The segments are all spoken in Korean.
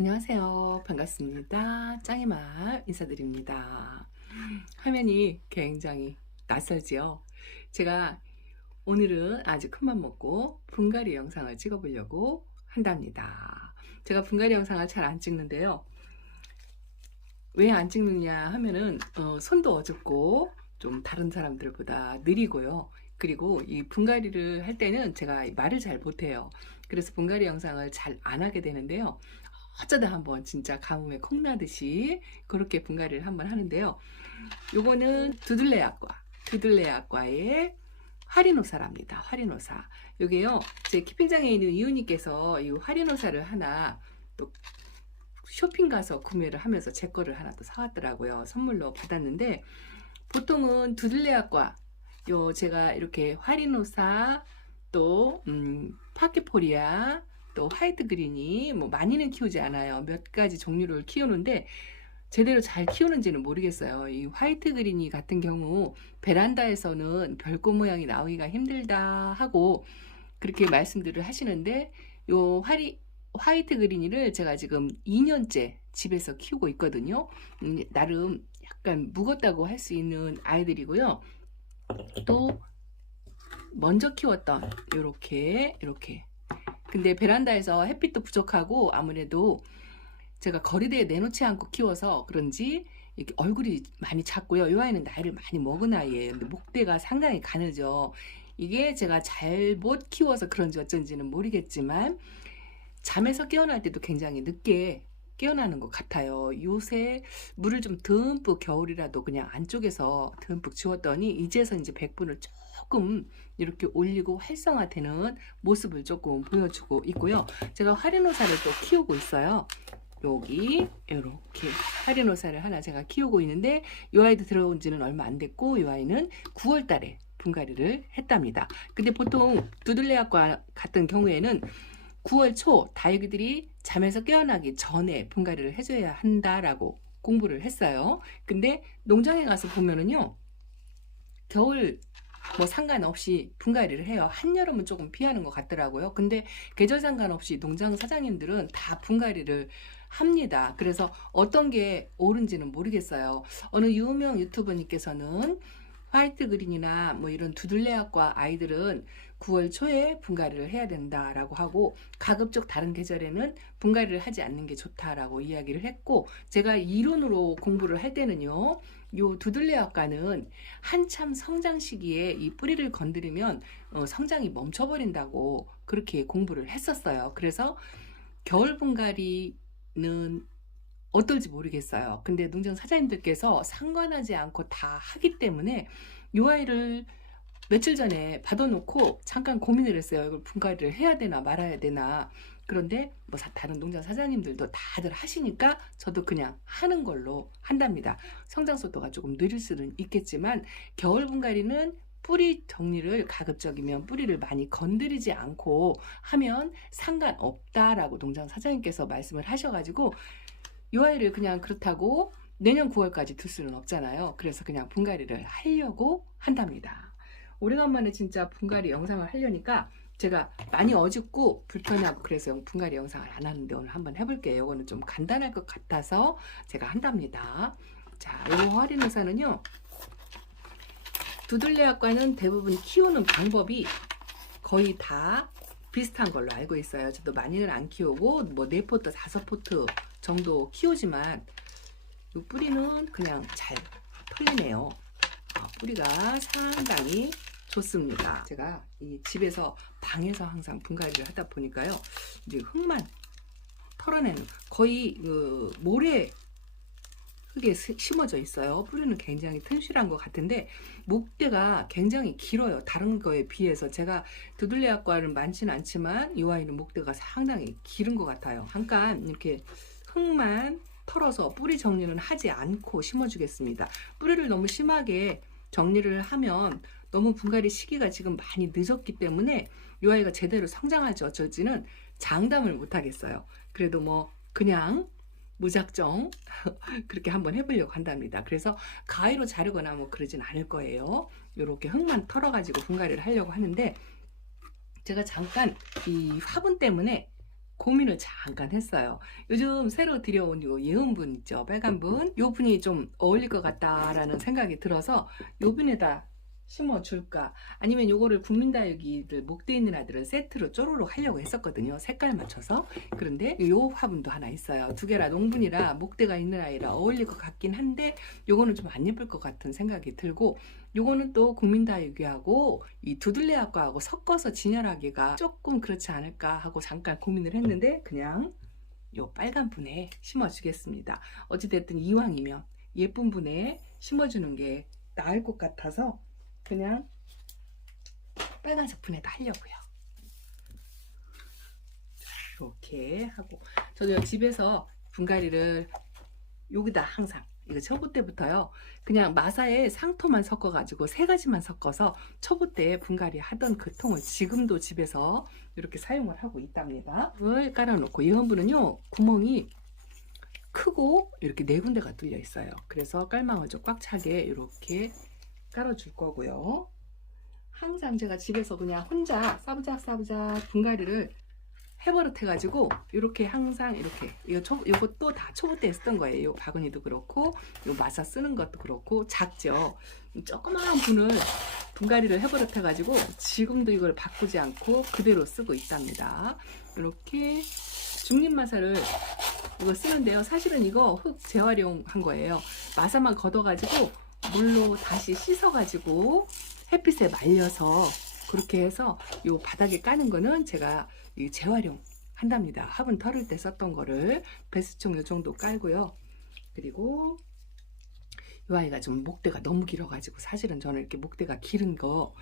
안녕하세요. 반갑습니다. 짱이맘 인사드립니다. 화면이 굉장히 낯설지요? 제가 오늘은 아주 큰맘 먹고 분갈이 영상을 찍어보려고 한답니다. 제가 분갈이 영상을 잘 안 찍는데요. 왜 안 찍느냐 하면은 손도 어둡고 좀 다른 사람들보다 느리고요. 그리고 이 분갈이를 할 때는 제가 말을 잘 못해요. 그래서 분갈이 영상을 잘 안 하게 되는데요. 어쩌다 한번 진짜 가뭄에 콩나듯이 그렇게 분갈이를 한번 하는데요. 요거는 두들레아과의 화리노사랍니다. 화리노사. 요게요, 제 키핑장에 있는 이웃님께서 이 화리노사를 하나 또 쇼핑 가서 구매를 하면서 제 거를 하나 또 사왔더라고요. 선물로 받았는데, 보통은 두들레아과, 요 제가 이렇게 화리노사, 또 파키포리아, 또 화이트 그린이 뭐 많이는 키우지 않아요. 몇 가지 종류를 키우는데 제대로 잘 키우는지는 모르겠어요. 이 화이트 그린이 같은 경우 베란다에서는 별꽃 모양이 나오기가 힘들다 하고 그렇게 말씀들을 하시는데, 요 화이트 그린이를 제가 지금 2년째 집에서 키우고 있거든요. 나름 약간 묵었다고 할 수 있는 아이들이고요. 또 먼저 키웠던 요렇게 근데 베란다에서 햇빛도 부족하고 아무래도 제가 거리대에 내놓지 않고 키워서 그런지 이렇게 얼굴이 많이 작고요. 이 아이는 나이를 많이 먹은 아이예요. 근데 목대가 상당히 가늘죠. 이게 제가 잘못 키워서 그런지 어쩐지는 모르겠지만 잠에서 깨어날 때도 굉장히 늦게 깨어나는 것 같아요. 요새 물을 좀 듬뿍, 겨울이라도 그냥 안쪽에서 듬뿍 주었더니 이제서 이제 백분을 조금 이렇게 올리고 활성화되는 모습을 조금 보여주고 있고요. 제가 화리노사를 또 키우고 있어요. 여기 이렇게 화리노사를 하나 제가 키우고 있는데, 이 아이도 들어온 지는 얼마 안 됐고 이 아이는 9월 달에 분갈이를 했답니다. 근데 보통 두들레아과 같은 경우에는 9월 초 다육이들이 잠에서 깨어나기 전에 분갈이를 해줘야 한다라고 공부를 했어요. 근데 농장에 가서 보면은요, 겨울 뭐 상관없이 분갈이를 해요. 한여름은 조금 피하는 것 같더라고요. 근데 계절 상관없이 농장 사장님들은 다 분갈이를 합니다. 그래서 어떤 게 옳은지는 모르겠어요. 어느 유명 유튜버님께서는 화이트 그린이나 뭐 이런 두들레아과 아이들은 9월 초에 분갈이를 해야 된다라고 하고, 가급적 다른 계절에는 분갈이를 하지 않는 게 좋다라고 이야기를 했고, 제가 이론으로 공부를 할 때는요, 요 두들레아과는 한참 성장 시기에 이 뿌리를 건드리면 성장이 멈춰버린다고 그렇게 공부를 했었어요. 그래서 겨울 분갈이는 어떨지 모르겠어요. 근데 농장 사장님들께서 상관하지 않고 다 하기 때문에 이 아이를 며칠 전에 받아놓고 잠깐 고민을 했어요. 이걸 분갈이를 해야 되나 말아야 되나. 그런데 뭐 다른 농장 사장님들도 다들 하시니까 저도 그냥 하는 걸로 한답니다. 성장 속도가 조금 느릴 수는 있겠지만 겨울 분갈이는 뿌리 정리를 가급적이면 뿌리를 많이 건드리지 않고 하면 상관없다라고 농장 사장님께서 말씀을 하셔가지고, 이 아이를 그냥 그렇다고 내년 9월까지 둘 수는 없잖아요. 그래서 그냥 분갈이를 하려고 한답니다. 오래간만에 진짜 분갈이 영상을 하려니까 제가 많이 어줍고 불편하고 그래서 분갈이 영상을 안 하는데 오늘 한번 해볼게요. 이거는 좀 간단할 것 같아서 제가 한답니다. 자, 이 화리노사는요, 두들레아과는 대부분 키우는 방법이 거의 다 비슷한 걸로 알고 있어요. 저도 많이는 안 키우고 뭐 4포트, 5포트 정도 키우지만 이 뿌리는 그냥 잘 털리네요. 뿌리가 상당히 좋습니다. 제가 이 집에서 방에서 항상 분갈이를 하다 보니까요, 이제 흙만 털어내는 거의 그 모래 흙에 심어져 있어요. 뿌리는 굉장히 튼실한 것 같은데 목대가 굉장히 길어요. 다른 거에 비해서. 제가 두들레아과는 많지는 않지만 이 아이는 목대가 상당히 길은 것 같아요. 잠깐 이렇게 흙만 털어서 뿌리 정리는 하지 않고 심어주겠습니다. 뿌리를 너무 심하게 정리를 하면 너무 분갈이 시기가 지금 많이 늦었기 때문에 이 아이가 제대로 성장할지 어쩔지는 장담을 못 하겠어요. 그래도 뭐 그냥 무작정 그렇게 한번 해보려고 한답니다. 그래서 가위로 자르거나 뭐 그러진 않을 거예요. 이렇게 흙만 털어가지고 분갈이를 하려고 하는데, 제가 잠깐 이 화분 때문에 고민을 잠깐 했어요. 요즘 새로 들여온 요 예은분 있죠? 빨간 분. 요 분이 좀 어울릴 것 같다라는 생각이 들어서 요 분에다 심어줄까? 아니면 요거를 국민다육이를 목대 있는 아들을 세트로 쪼로록 하려고 했었거든요. 색깔 맞춰서. 그런데 요 화분도 하나 있어요. 두 개라 농분이라 목대가 있는 아이라 어울릴 것 같긴 한데 요거는 좀 안 예쁠 것 같은 생각이 들고, 요거는 또 국민다육이하고 이 두들레학과하고 섞어서 진열하기가 조금 그렇지 않을까 하고 잠깐 고민을 했는데 그냥 요 빨간 분에 심어주겠습니다. 어찌됐든 이왕이면 예쁜 분에 심어주는 게 나을 것 같아서 그냥 빨간색 분에다 하려고요. 이렇게 하고, 저도 집에서 분갈이를 여기다 항상 이거 초보 때부터요 그냥 마사에 상토만 섞어 가지고 세 가지만 섞어서 초보 때 분갈이 하던 그 통을 지금도 집에서 이렇게 사용을 하고 있답니다. 을 깔아 놓고, 예원분은요 구멍이 크고 이렇게 네 군데가 뚫려 있어요. 그래서 깔망을 좀 꽉 차게 이렇게 깔아 줄 거고요. 항상 제가 집에서 그냥 혼자 싸부작 분갈이를 해버릇 해가지고 이렇게 항상 이렇게 요것도 다 초보 때 쓰던 거예요. 요 바구니도 그렇고 요 마사 쓰는 것도 그렇고 작죠. 조그마한 분을 분갈이를 해버릇 해가지고 지금도 이걸 바꾸지 않고 그대로 쓰고 있답니다. 이렇게 중립 마사를 이거 쓰는데요. 사실은 이거 흙 재활용한 거예요. 마사만 걷어가지고 물로 다시 씻어가지고 햇빛에 말려서 그렇게 해서 요 바닥에 까는 거는 제가 재활용 한답니다. 화분 털을 때 썼던 거를 배수총 요 정도 깔고요. 그리고 이 아이가 좀 목대가 너무 길어가지고, 사실은 저는 이렇게 목대가 길은 거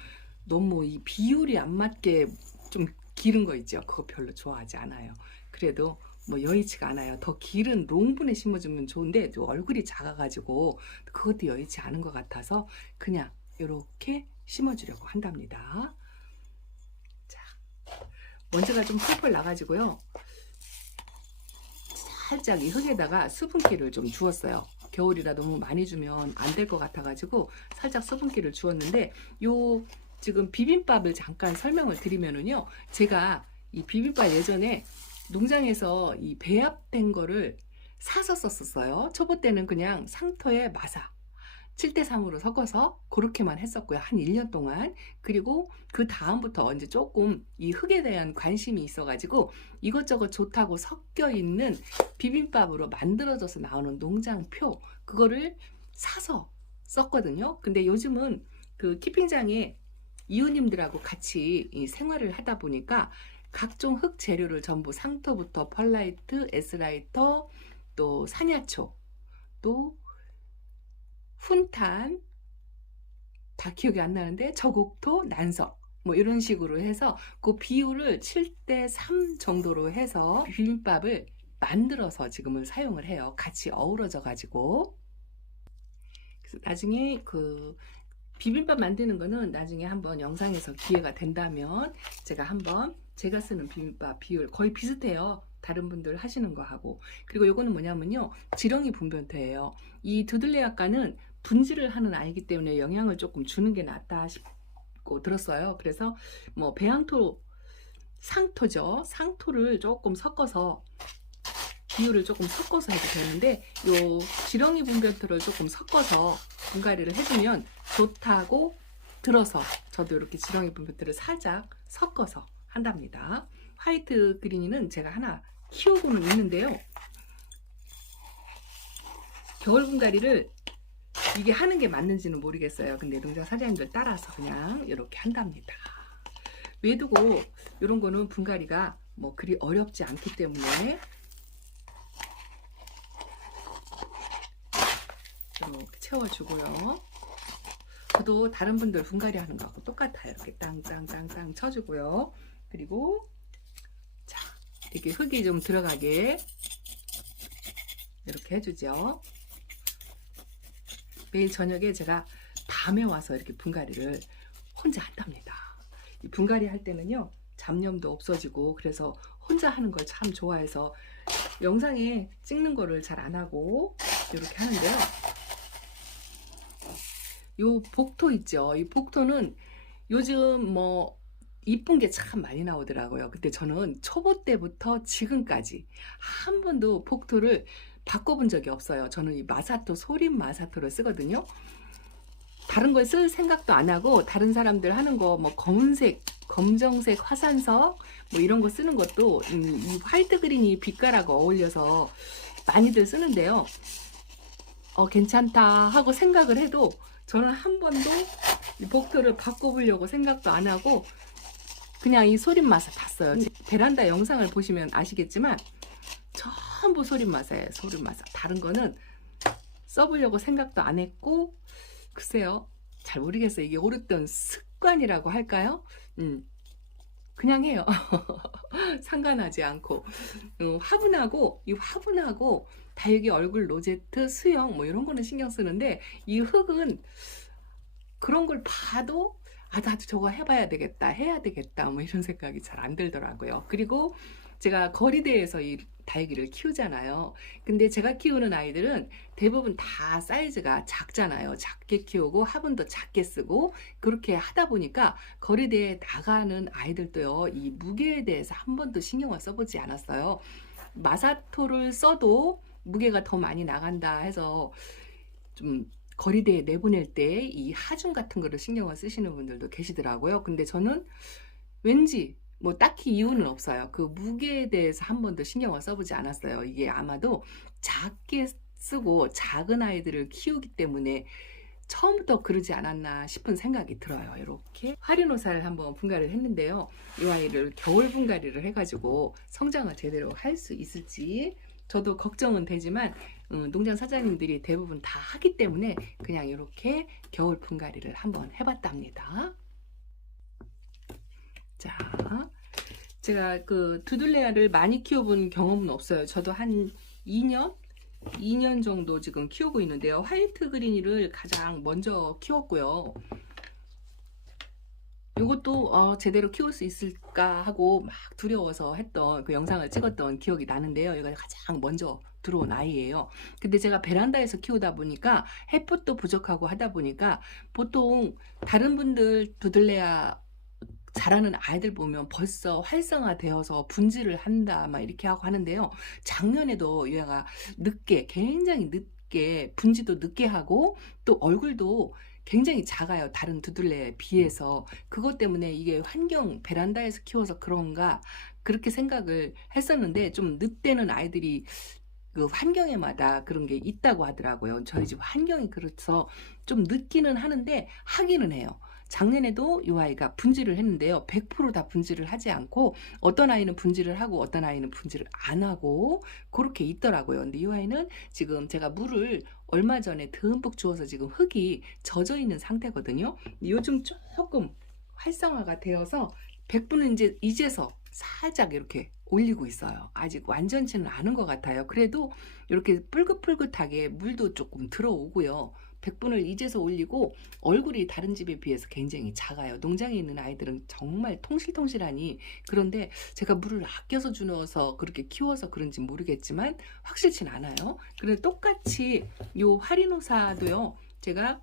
너무 이 비율이 안 맞게 좀 기른 거 있죠. 그거 별로 좋아하지 않아요. 그래도 뭐 여의치가 않아요. 더 길은 롱분에 심어주면 좋은데 얼굴이 작아가지고 그것도 여의치 않은 것 같아서 그냥 이렇게 심어주려고 한답니다. 먼지가 좀 펄펄 나가지고요. 살짝 이 흙에다가 수분기를 좀 주었어요. 겨울이라 너무 많이 주면 안 될 것 같아가지고 살짝 수분기를 주었는데, 요 지금 비빔밥을 잠깐 설명을 드리면은요. 제가 이 비빔밥 예전에 농장에서 이 배합된 거를 사서 썼었어요. 초보 때는 그냥 상토에 마사 7대3으로 섞어서 그렇게만 했었고요. 한 1년 동안. 그리고 그 다음부터 이제 조금 이 흙에 대한 관심이 있어가지고 이것저것 좋다고 섞여 있는 비빔밥으로 만들어져서 나오는 농장표, 그거를 사서 썼거든요. 근데 요즘은 그 키핑장에 이웃님들하고 같이 이 생활을 하다 보니까 각종 흙 재료를 전부 상토부터 펄라이트, 에스라이터, 또 산야초, 또 훈탄, 다 기억이 안 나는데 저곡토, 난석 뭐 이런 식으로 해서 그 비율을 7대3 정도로 해서 비빔밥을 만들어서 지금은 사용을 해요. 같이 어우러져 가지고. 그래서 나중에 그 비빔밥 만드는 거는 나중에 한번 영상에서 기회가 된다면 제가 한번 제가 쓰는 비빔밥 비율 거의 비슷해요. 다른 분들 하시는 거하고. 그리고 요거는 뭐냐면요, 지렁이 분변토예요. 이 두들레아까는 분질을 하는 아이기 때문에 영양을 조금 주는 게 낫다 싶고 들었어요. 그래서 뭐 배양토, 상토죠. 상토를 조금 섞어서 비율을 조금 섞어서 해도 되는데, 요 지렁이 분변토를 조금 섞어서 분갈이를 해주면 좋다고 들어서 저도 이렇게 지렁이 분변토를 살짝 섞어서 한답니다. 화이트 그린이는 제가 하나 키우고는 있는데요. 겨울 분갈이를 이게 하는 게 맞는지는 모르겠어요. 근데 농장 사장님들 따라서 그냥 이렇게 한답니다. 외두고 이런 거는 분갈이가 뭐 그리 어렵지 않기 때문에 이렇게 채워주고요. 저도 다른 분들 분갈이 하는 거하고 똑같아요. 이렇게 땅땅땅땅 쳐주고요. 그리고 자, 이렇게 흙이 좀 들어가게 이렇게 해주죠. 매일 저녁에 제가 밤에 와서 이렇게 분갈이를 혼자 한답니다. 이 분갈이 할 때는요, 잡념도 없어지고 그래서 혼자 하는 걸 참 좋아해서 영상에 찍는 거를 잘 안 하고 이렇게 하는데요. 요 복토 있죠. 이 복토는 요즘 뭐 이쁜 게 참 많이 나오더라고요. 근데 저는 초보 때부터 지금까지 한 번도 복토를 바꿔본 적이 없어요. 저는 이 마사토, 소림 마사토를 쓰거든요. 다른 걸 쓸 생각도 안 하고, 다른 사람들 하는 거 뭐 검은색, 검정색 화산석 뭐 이런 거 쓰는 것도 이 화이트 그린이 빛깔하고 어울려서 많이들 쓰는데요. 괜찮다 하고 생각을 해도 저는 한 번도 이 복토를 바꿔보려고 생각도 안 하고 그냥 이 소림 맛을 봤어요. 베란다 영상을 보시면 아시겠지만 전부 소림 맛이에요. 소림 맛. 다른 거는 써보려고 생각도 안 했고, 글쎄요, 잘 모르겠어요. 이게 오랫동안 습관이라고 할까요? 그냥 해요. 상관하지 않고. 화분하고, 이 화분하고 다육이 얼굴 로제트, 수영 뭐 이런 거는 신경 쓰는데, 이 흙은 그런 걸 봐도 나도 저거 해봐야 되겠다, 해야 되겠다 뭐 이런 생각이 잘 안 들더라고요. 그리고 제가 거리대에서 이 다육이를 키우잖아요. 근데 제가 키우는 아이들은 대부분 다 사이즈가 작잖아요. 작게 키우고 화분도 작게 쓰고 그렇게 하다 보니까 거리대에 나가는 아이들도요, 이 무게에 대해서 한 번도 신경을 써보지 않았어요. 마사토를 써도 무게가 더 많이 나간다 해서 좀 거리대에 내보낼 때 이 하중 같은 거를 신경을 쓰시는 분들도 계시더라고요. 근데 저는 왠지 뭐 딱히 이유는 없어요. 그 무게에 대해서 한 번도 신경을 써보지 않았어요. 이게 아마도 작게 쓰고 작은 아이들을 키우기 때문에 처음부터 그러지 않았나 싶은 생각이 들어요. 이렇게 화리노사를 한번 분갈이를 했는데요. 이 아이를 겨울 분갈이를 해가지고 성장을 제대로 할 수 있을지 저도 걱정은 되지만 농장 사장님들이 대부분 다 하기 때문에 그냥 이렇게 겨울 분갈이를 한번 해봤답니다. 자, 제가 그 두들레아를 많이 키워본 경험은 없어요. 저도 한 2년 정도 지금 키우고 있는데요. 화이트 그린이를 가장 먼저 키웠고요. 이것도 제대로 키울 수 있을까 하고 막 두려워서 했던 그 영상을 찍었던 기억이 나는데요. 이거 가장 먼저 들어온 아이예요. 근데 제가 베란다에서 키우다 보니까 햇볕도 부족하고 하다 보니까 보통 다른 분들 두들레아 자라는 아이들 보면 벌써 활성화되어서 분질을 한다 막 이렇게 하고 하는데요. 작년에도 얘가 굉장히 늦게 분지도 늦게 하고 또 얼굴도 굉장히 작아요. 다른 두들레에 비해서. 그것 때문에 이게 베란다에서 키워서 그런가 그렇게 생각을 했었는데, 좀 늦대는 아이들이 그 환경에마다 그런 게 있다고 하더라고요. 저희 집 환경이 그렇죠. 좀 늦기는 하는데 하기는 해요. 작년에도 이 아이가 분질을 했는데요. 100% 다 분질을 하지 않고 어떤 아이는 분질을 하고 어떤 아이는 분질을 안 하고 그렇게 있더라고요. 근데 이 아이는 지금 제가 물을 얼마 전에 듬뿍 주어서 지금 흙이 젖어 있는 상태거든요. 요즘 조금 활성화가 되어서 100분은 이제서 살짝 이렇게 올리고 있어요. 아직 완전치는 않은 것 같아요. 그래도 이렇게 뿔긋뿔긋하게 물도 조금 들어오고요. 100분을 이제서 올리고 얼굴이 다른 집에 비해서 굉장히 작아요. 농장에 있는 아이들은 정말 통실통실하니, 그런데 제가 물을 아껴서 주어서 그렇게 키워서 그런지 모르겠지만 확실치는 않아요. 그런데 똑같이 요 화리노사도요, 제가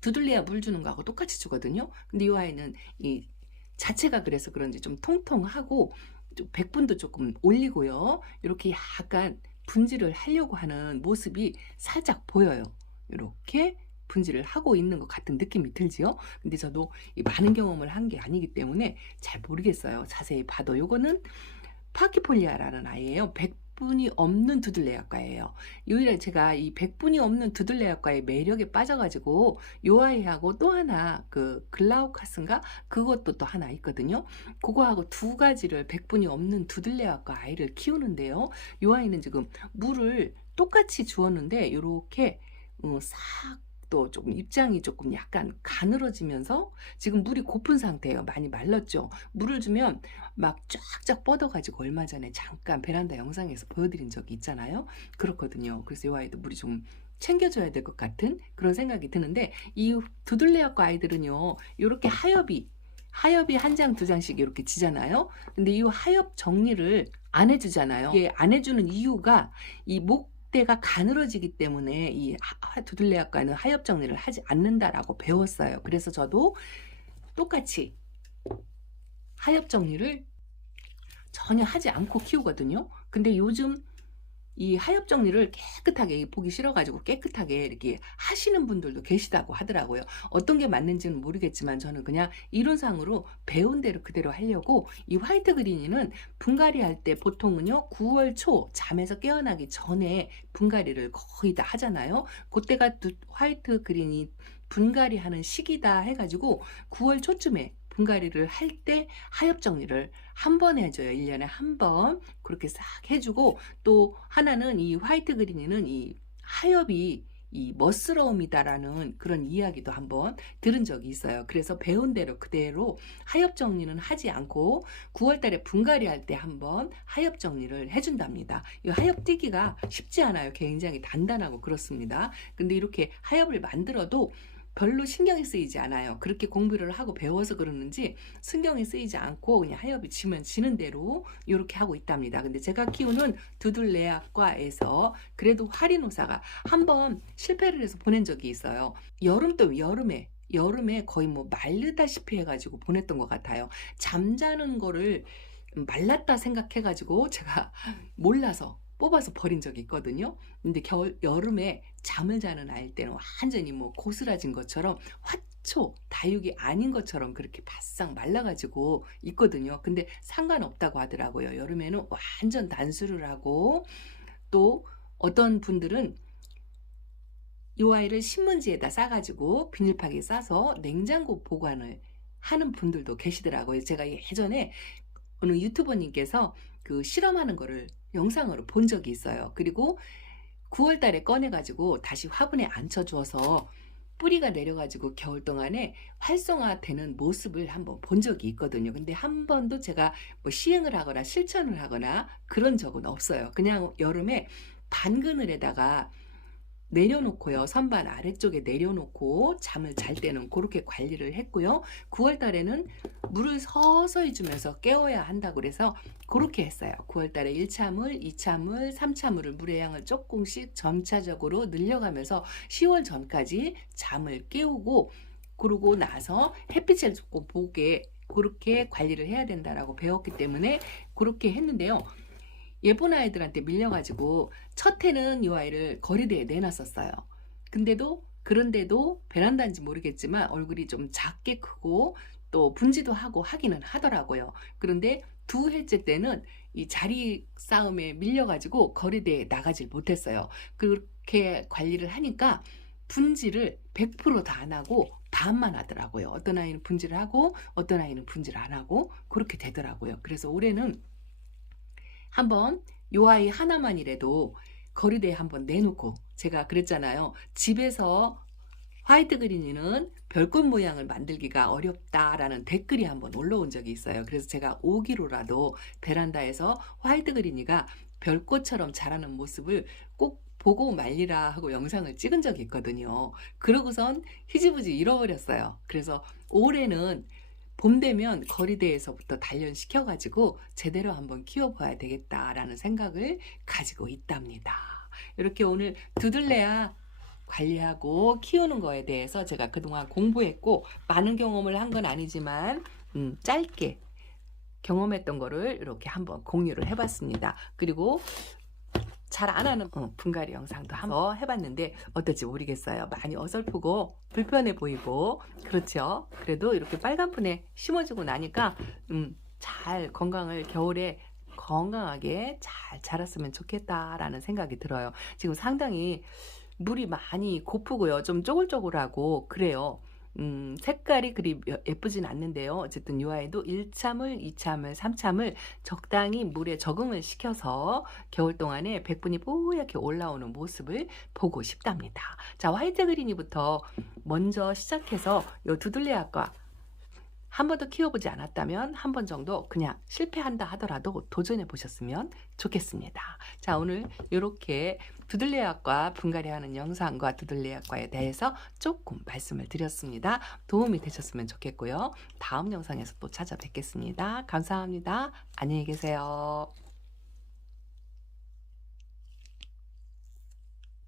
두들레아 물 주는 거하고 똑같이 주거든요. 근데 이 아이는 이 자체가 그래서 그런지 좀 통통하고 100분도 조금 올리고요. 이렇게 약간 분질을 하려고 하는 모습이 살짝 보여요. 이렇게 분질을 하고 있는 것 같은 느낌이 들지요. 근데 저도 많은 경험을 한 게 아니기 때문에 잘 모르겠어요. 자세히 봐도. 요거는 파키폴리아라는 아이예요. 100분이 없는 두들레아과예요. 유일하게 제가 이 100분이 없는 두들레아과의 매력에 빠져가지고 요 아이하고 또 하나 그 글라우카스인가 그것도 또 하나 있거든요. 그거하고 두 가지를 100분이 없는 두들레아과 아이를 키우는데요. 요 아이는 지금 물을 똑같이 주었는데 이렇게 싹 또 조금 입장이 조금 약간 가늘어지면서 지금 물이 고픈 상태예요. 많이 말랐죠. 물을 주면 막 쫙쫙 뻗어가지고 얼마 전에 잠깐 베란다 영상에서 보여드린 적이 있잖아요. 그렇거든요. 그래서 이 아이도 물이 좀 챙겨줘야 될 것 같은 그런 생각이 드는데, 이 두들레아과 아이들은요, 이렇게 하엽이 한 장, 두 장씩 이렇게 지잖아요. 근데 이 하엽 정리를 안 해주잖아요. 이게 안 해주는 이유가 이 목대가 가늘어지기 때문에 이 두들레아과는 하엽 정리를 하지 않는다라고 배웠어요. 그래서 저도 똑같이 하엽 정리를 전혀 하지 않고 키우거든요. 근데 요즘 이 하엽 정리를 깨끗하게 보기 싫어가지고 깨끗하게 이렇게 하시는 분들도 계시다고 하더라고요. 어떤 게 맞는지는 모르겠지만 저는 그냥 이론상으로 배운 대로 그대로 하려고 이 화이트 그린이는 분갈이 할 때 보통은요 9월 초 잠에서 깨어나기 전에 분갈이를 거의 다 하잖아요. 그때가 화이트 그린이 분갈이 하는 시기다 해가지고 9월 초쯤에 분갈이를 할 때 하엽 정리를 한 번 해줘요. 1년에 한 번 그렇게 싹 해주고, 또 하나는 이 화이트 그린이는 이 하엽이 이 멋스러움이다라는 그런 이야기도 한번 들은 적이 있어요. 그래서 배운 대로 그대로 하엽 정리는 하지 않고 9월 달에 분갈이 할 때 한번 하엽 정리를 해준답니다. 이 하엽 띄기가 쉽지 않아요. 굉장히 단단하고 그렇습니다. 근데 이렇게 하엽을 만들어도 별로 신경이 쓰이지 않아요. 그렇게 공부를 하고 배워서 그러는지 신경이 쓰이지 않고 그냥 하엽이 지면 지는 대로 이렇게 하고 있답니다. 근데 제가 키우는 두들레아과에서 그래도 화리노사가 한번 실패를 해서 보낸 적이 있어요. 여름에 거의 뭐 말르다시피 해가지고 보냈던 것 같아요. 잠자는 거를 말랐다 생각해가지고 제가 몰라서 뽑아서 버린 적이 있거든요. 근데 여름에 잠을 자는 아이일 때는 완전히 뭐 고스라진 것처럼 화초, 다육이 아닌 것처럼 그렇게 바싹 말라가지고 있거든요. 근데 상관없다고 하더라고요. 여름에는 완전 단수를 하고, 또 어떤 분들은 이 아이를 신문지에다 싸가지고 비닐팍에 싸서 냉장고 보관을 하는 분들도 계시더라고요. 제가 예전에 어느 유튜버님께서 그 실험하는 거를 영상으로 본 적이 있어요. 그리고 9월 달에 꺼내가지고 다시 화분에 앉혀주어서 뿌리가 내려가지고 겨울 동안에 활성화되는 모습을 한번 본 적이 있거든요. 근데 한 번도 제가 뭐 시행을 하거나 실천을 하거나 그런 적은 없어요. 그냥 여름에 반그늘에다가 내려놓고요. 선반 아래쪽에 내려놓고 잠을 잘 때는 그렇게 관리를 했고요. 9월 달에는 물을 서서히 주면서 깨워야 한다고 그래서 그렇게 했어요. 9월 달에 1차물, 2차물, 3차물을 물의 양을 조금씩 점차적으로 늘려가면서 10월 전까지 잠을 깨우고, 그러고 나서 햇빛을 조금 보게 그렇게 관리를 해야 된다라고 배웠기 때문에 그렇게 했는데요. 예쁜 아이들한테 밀려가지고 첫 해는 이 아이를 거리대에 내놨었어요. 그런데도 베란다인지 모르겠지만 얼굴이 좀 작게 크고 또 분지도 하고 하기는 하더라고요. 그런데 두 해째 때는 이 자리 싸움에 밀려가지고 거리대에 나가질 못했어요. 그렇게 관리를 하니까 분지를 100% 다 안 하고 반만 하더라고요. 어떤 아이는 분지를 하고 어떤 아이는 분지를 안 하고 그렇게 되더라고요. 그래서 올해는 한번 요 아이 하나만이라도 거리대에 한번 내놓고, 제가 그랬잖아요. 집에서 화이트 그린이는 별꽃 모양을 만들기가 어렵다라는 댓글이 한번 올라온 적이 있어요. 그래서 제가 5기로라도 베란다에서 화이트 그린이가 별꽃처럼 자라는 모습을 꼭 보고 말리라 하고 영상을 찍은 적이 있거든요. 그러고선 희지부지 잃어버렸어요. 그래서 올해는 봄 되면 거리대에서부터 단련시켜가지고 제대로 한번 키워봐야 되겠다라는 생각을 가지고 있답니다. 이렇게 오늘 두들레아 관리하고 키우는 거에 대해서 제가 그동안 공부했고 많은 경험을 한 건 아니지만 짧게 경험했던 거를 이렇게 한번 공유를 해봤습니다. 그리고 잘 안 하는 분갈이 영상도 한번 해봤는데 어떨지 모르겠어요. 많이 어설프고 불편해 보이고 그렇죠. 그래도 이렇게 빨간분에 심어주고 나니까 잘 건강을 겨울에 건강하게 잘 자랐으면 좋겠다라는 생각이 들어요. 지금 상당히 물이 많이 고프고요. 좀 쪼글쪼글하고 그래요. 색깔이 그리 예쁘진 않는데요. 어쨌든 이 아이도 1차물, 2차물, 3차물 적당히 물에 적응을 시켜서 겨울 동안에 백분이 뽀얗게 올라오는 모습을 보고 싶답니다. 자, 화이트 그린이부터 먼저 시작해서 이 두들레아과 한 번도 키워보지 않았다면 한 번 정도 그냥 실패한다 하더라도 도전해 보셨으면 좋겠습니다. 자, 오늘 이렇게 두들레아과 분갈이하는 영상과 두들레아과에 대해서 조금 말씀을 드렸습니다. 도움이 되셨으면 좋겠고요. 다음 영상에서 또 찾아뵙겠습니다. 감사합니다. 안녕히 계세요.